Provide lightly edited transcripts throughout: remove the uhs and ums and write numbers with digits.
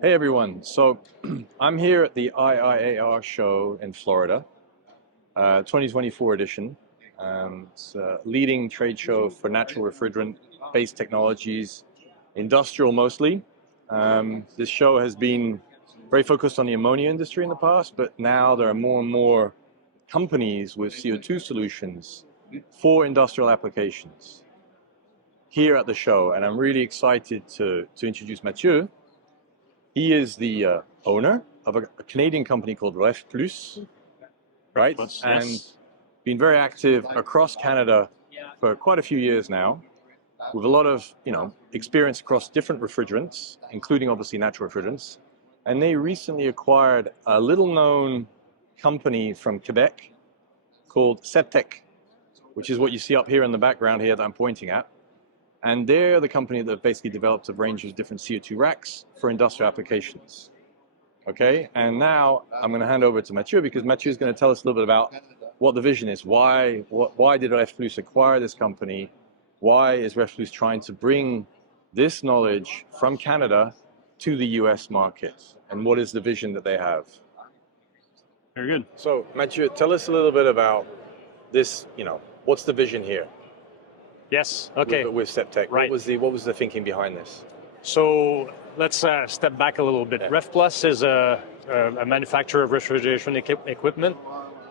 Hey everyone, so I'm here at the IIAR show in Florida, 2024 edition. It's a leading trade show for natural refrigerant-based technologies, industrial mostly. This show has been very focused on the ammonia industry in the past, but now there are more and more companies with CO2 solutions for industrial applications here at the show, and I'm really excited to introduce Mathieu. He is the owner of a Canadian company called Refplus, right? Refplus, and yes. been very active across Canada for quite a few years now, with a lot of experience across different refrigerants, including obviously natural refrigerants. And they recently acquired a little-known company from Quebec called CEPTEK, which is what you see up here in the background here that I'm pointing at. And they're the company that basically developed a range of different CO2 racks for industrial applications. Okay, and now I'm going to hand over to Mathieu, because Mathieu is going to tell us a little bit about what the vision is. Why did Refplus acquire this company? Why is Refplus trying to bring this knowledge from Canada to the US market? And what is the vision that they have? Very good. So Mathieu, tell us a little bit about this, what's the vision here? Yes, okay. With CEPTEK, right. What was the thinking behind this? So let's step back a little bit. Yeah. Refplus is a manufacturer of refrigeration equipment.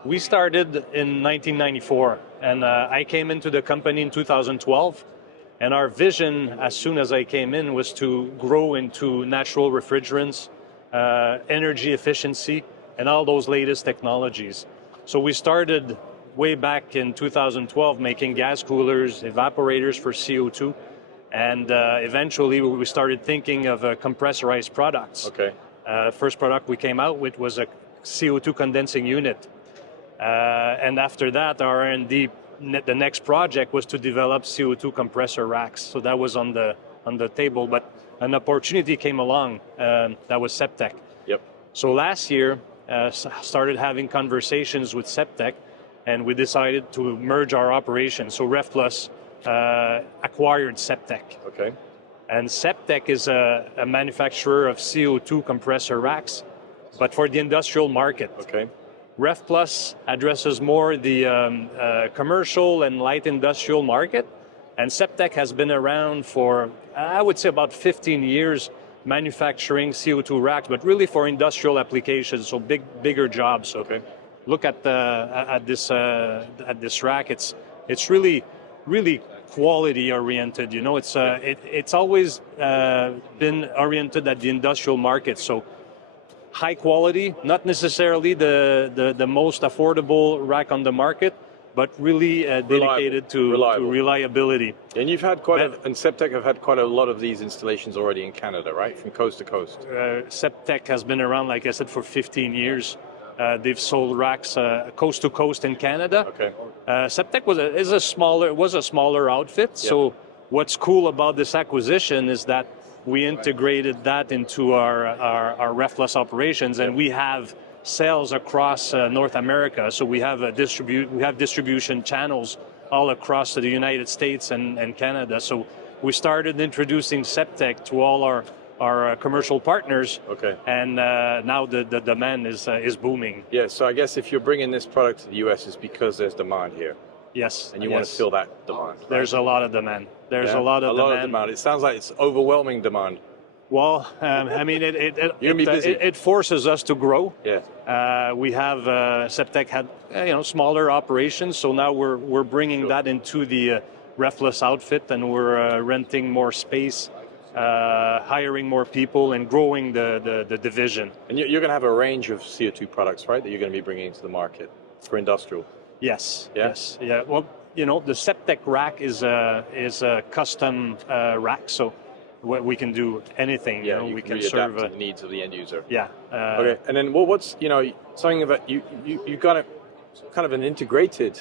We started in 1994, and I came into the company in 2012. And our vision, as soon as I came in, was to grow into natural refrigerants, energy efficiency, and all those latest technologies. So we started way back in 2012 making gas coolers, evaporators for CO2, and eventually we started thinking of compressorized products. Okay. First product we came out with was a CO2 condensing unit. And after that, our R&D, the next project was to develop CO2 compressor racks. So that was on the table, but an opportunity came along, that was CEPTEK. Yep. So last year, started having conversations with CEPTEK, and we decided to merge our operations. So Refplus acquired CEPTEK. Okay. And CEPTEK is a manufacturer of CO2 compressor racks, but for the industrial market. Okay. Refplus addresses more the commercial and light industrial market, and CEPTEK has been around for, I would say, about 15 years manufacturing CO2 racks, but really for industrial applications, so bigger jobs. Okay. Look at this rack. It's really quality oriented. It's always been oriented at the industrial market. So high quality, not necessarily the most affordable rack on the market, but really dedicated to reliability. And you've had and CEPTEK have had quite a lot of these installations already in Canada, right? From coast to coast. CEPTEK has been around, like I said, for 15 years. They've sold racks coast to coast in Canada. Okay. CEPTEK was a smaller outfit. Yep. So what's cool about this acquisition is that we integrated that into our Refplus operations, and we have sales across North America. So we have distribution channels all across the United States and Canada. So we started introducing CEPTEK to all our commercial partners. Okay. And now the demand is booming. Yeah, so I guess if you're bringing this product to the US, it's because there's demand here. Yes. And you want to fill that demand. Right? There's a lot of demand. There's a lot of demand. It sounds like it's overwhelming demand. Well, I mean, it forces us to grow. Yeah. We have CEPTEK had smaller operations, so now we're bringing that into the Refplus outfit, and we're renting more space, hiring more people, and growing the division. And you're going to have a range of CO2 products, right, that you're going to be bringing into the market for industrial. Yes. Yeah? Yes. Yeah. Well, the CEPTEK rack is a custom rack, so we can do anything. Yeah, we can really serve adapt to the needs of the end user. Yeah. Okay. And then, what's something that you got a kind of an integrated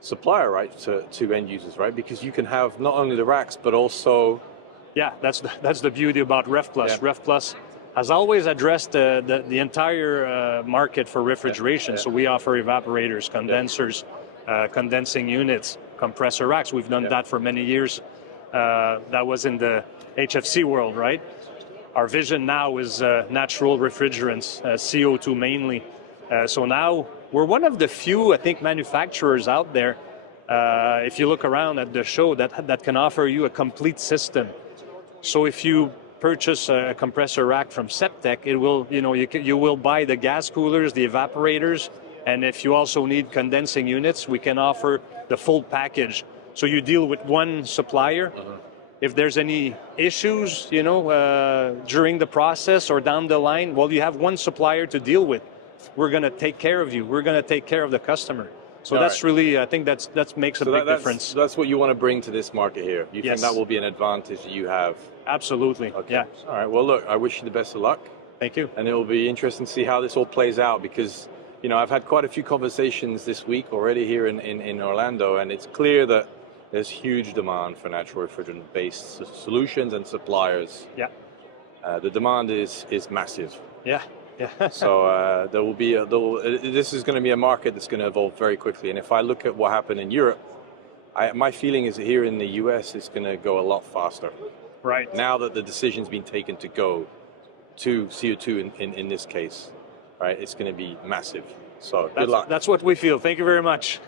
supplier, right, to end users, right? Because you can have not only the racks but also. Yeah, that's the beauty about Refplus. Yeah. Refplus has always addressed the entire market for refrigeration. So we offer evaporators, condensers, condensing units, compressor racks. We've done that for many years. That was in the HFC world, right? our vision now is natural refrigerants, CO2 mainly. So now we're one of the few, I think, manufacturers out there, if you look around at the show, that can offer you a complete system. So if you purchase a compressor rack from CEPTEK, it will, you will buy the gas coolers, the evaporators, and if you also need condensing units, we can offer the full package. So you deal with one supplier. If there's any issues, during the process or down the line, well, you have one supplier to deal with. We're going to take care of you. We're going to take care of the customer. So that's really, I think that makes a big difference. That's what you want to bring to this market here. You Yes. think that will be an advantage that you have? Absolutely. Okay. Yeah. All right. Well, look, I wish you the best of luck. Thank you. And it will be interesting to see how this all plays out because, I've had quite a few conversations this week already here in Orlando, and it's clear that there's huge demand for natural refrigerant-based solutions and suppliers. Yeah. The demand is massive. Yeah. Yeah. So this is going to be a market that's going to evolve very quickly. And if I look at what happened in Europe, my feeling is that here in the US, it's going to go a lot faster. Right. Now that the decision's been taken to go to CO2 in this case, right? It's going to be massive. So good luck. That's what we feel. Thank you very much.